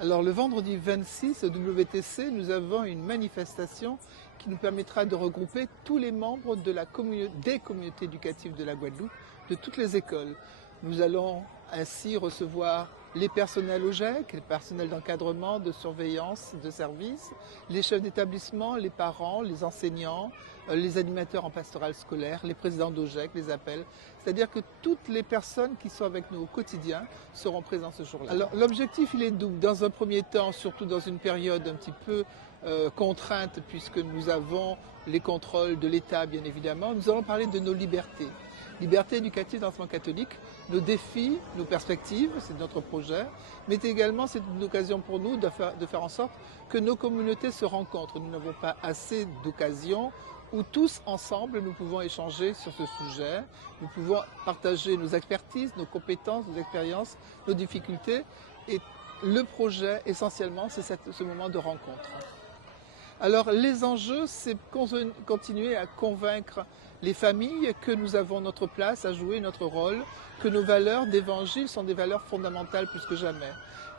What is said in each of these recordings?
Alors le vendredi 26 au WTC, nous avons une manifestation qui nous permettra de regrouper tous les membres de des communautés éducatives de la Guadeloupe, de toutes les écoles. Nous allons ainsi recevoir les personnels au GEC, les personnels d'encadrement, de surveillance, de service, les chefs d'établissement, les parents, les enseignants, les animateurs en pastoral scolaire, les présidents d'OGEC, les appels. C'est-à-dire que toutes les personnes qui sont avec nous au quotidien seront présentes ce jour-là. Alors l'objectif il est double. Dans un premier temps, surtout dans une période un petit peu contrainte, puisque nous avons les contrôles de l'État bien évidemment, nous allons parler de nos libertés. Liberté éducative dans l'enseignement catholique, nos défis, nos perspectives, c'est notre projet, mais également c'est une occasion pour nous de faire en sorte que nos communautés se rencontrent. Nous n'avons pas assez d'occasions où tous ensemble nous pouvons échanger sur ce sujet, nous pouvons partager nos expertises, nos compétences, nos expériences, nos difficultés, et le projet essentiellement c'est ce moment de rencontre. Alors les enjeux, c'est continuer à convaincre les familles que nous avons notre place à jouer, notre rôle, que nos valeurs d'évangile sont des valeurs fondamentales plus que jamais.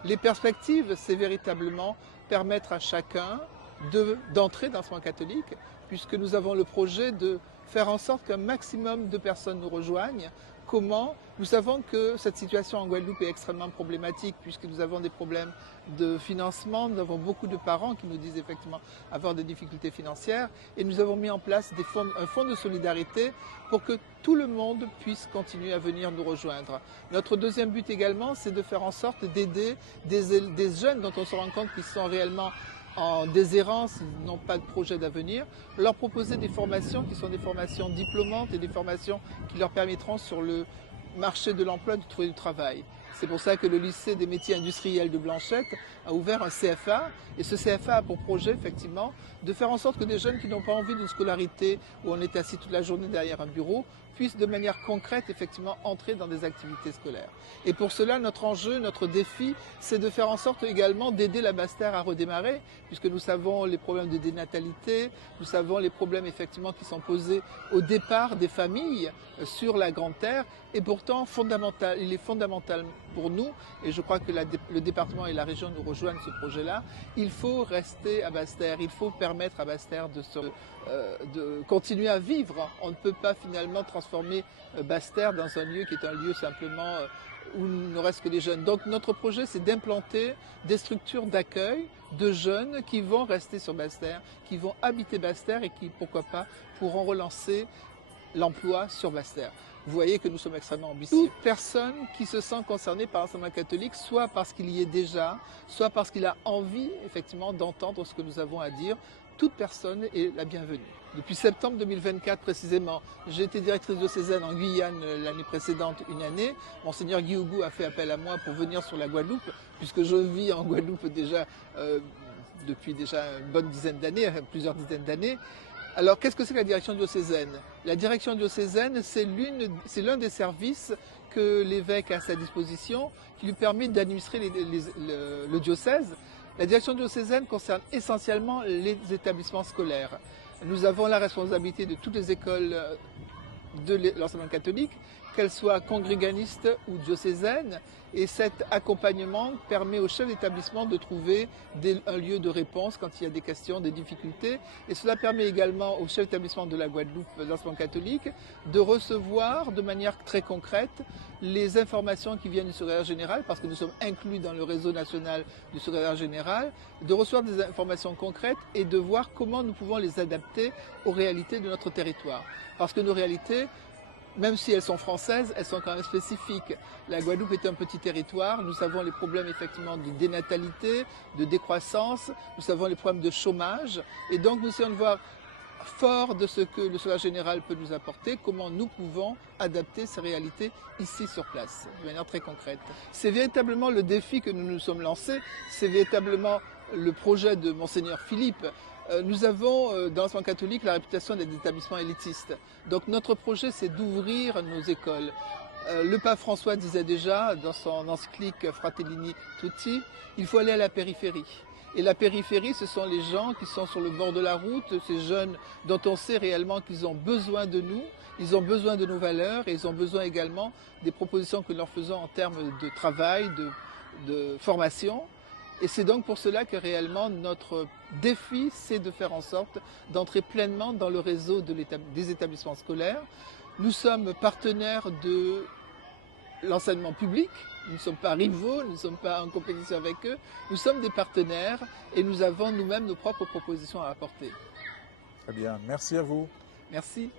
Les perspectives, c'est véritablement permettre à chacun d'entrer dans l'enseignement catholique, puisque nous avons le projet de faire en sorte qu'un maximum de personnes nous rejoignent. Comment? Nous savons que cette situation en Guadeloupe est extrêmement problématique puisque nous avons des problèmes de financement, nous avons beaucoup de parents qui nous disent effectivement avoir des difficultés financières et nous avons mis en place un fonds de solidarité pour que tout le monde puisse continuer à venir nous rejoindre. Notre deuxième but également, c'est de faire en sorte d'aider des jeunes dont on se rend compte qu'ils sont réellement en déshérence, ils n'ont pas de projet d'avenir, leur proposer des formations qui sont des formations diplômantes et des formations qui leur permettront sur le marché de l'emploi de trouver du travail. C'est pour ça que le lycée des métiers industriels de Blanchette a ouvert un CFA et ce CFA a pour projet effectivement de faire en sorte que des jeunes qui n'ont pas envie d'une scolarité où on est assis toute la journée derrière un bureau puissent de manière concrète effectivement entrer dans des activités scolaires. Et pour cela, notre enjeu, notre défi, c'est de faire en sorte également d'aider la Basse-Terre à redémarrer, puisque nous savons les problèmes de dénatalité, nous savons les problèmes effectivement qui sont posés au départ des familles sur la Grande Terre, et pourtant il est fondamental pour nous, et je crois que le département et la région nous rejoignent ce projet-là, il faut rester à Basse-Terre, il faut permettre à Basse-Terre de continuer à vivre. On ne peut pas finalement transformer Basse-Terre dans un lieu qui est un lieu simplement où il ne reste que des jeunes. Donc notre projet, c'est d'implanter des structures d'accueil de jeunes qui vont rester sur Basse-Terre, qui vont habiter Basse-Terre et qui, pourquoi pas, pourront relancer l'emploi sur Basse-Terre. Vous voyez que nous sommes extrêmement ambitieux. Toute personne qui se sent concernée par l'enseignement catholique, soit parce qu'il y est déjà, soit parce qu'il a envie effectivement d'entendre ce que nous avons à dire, toute personne est la bienvenue. Depuis septembre 2024 précisément, j'ai été directrice diocésaine en Guyane l'année précédente une année. Monseigneur Guy Ougou a fait appel à moi pour venir sur la Guadeloupe, puisque je vis en Guadeloupe déjà depuis déjà une bonne dizaine d'années, plusieurs dizaines d'années. Alors, qu'est-ce que c'est que la direction diocésaine? La direction diocésaine, c'est l'un des services que l'évêque a à sa disposition, qui lui permet d'administrer le diocèse. La direction diocésaine concerne essentiellement les établissements scolaires. Nous avons la responsabilité de toutes les écoles de l'enseignement catholique, qu'elles soient congréganistes ou diocésaines, et cet accompagnement permet aux chefs d'établissement de trouver un lieu de réponse quand il y a des questions, des difficultés, et cela permet également aux chefs d'établissement de la Guadeloupe, de l'enseignement catholique, de recevoir de manière très concrète les informations qui viennent du secrétaire général, parce que nous sommes inclus dans le réseau national du secrétaire général, de recevoir des informations concrètes et de voir comment nous pouvons les adapter aux réalités de notre territoire. Parce que nos réalités, même si elles sont françaises, elles sont quand même spécifiques. La Guadeloupe est un petit territoire, nous savons les problèmes effectivement de dénatalité, de décroissance, nous savons les problèmes de chômage, et donc nous essayons de voir fort de ce que le secrétaire général peut nous apporter, comment nous pouvons adapter ces réalités ici sur place, de manière très concrète. C'est véritablement le défi que nous nous sommes lancés, c'est véritablement le projet de Monseigneur Philippe. Nous avons dans l'enseignement catholique la réputation d'être des établissements élitistes. Donc notre projet, c'est d'ouvrir nos écoles. Le pape François disait déjà dans son encyclique Fratellini Tutti, il faut aller à la périphérie. Et la périphérie, ce sont les gens qui sont sur le bord de la route, ces jeunes dont on sait réellement qu'ils ont besoin de nous, ils ont besoin de nos valeurs et ils ont besoin également des propositions que nous leur faisons en termes de travail, de formation. Et c'est donc pour cela que réellement notre défi, c'est de faire en sorte d'entrer pleinement dans le réseau des établissements scolaires. Nous sommes partenaires de l'enseignement public, nous ne sommes pas rivaux, nous ne sommes pas en compétition avec eux, nous sommes des partenaires et nous avons nous-mêmes nos propres propositions à apporter. Très bien, merci à vous. Merci.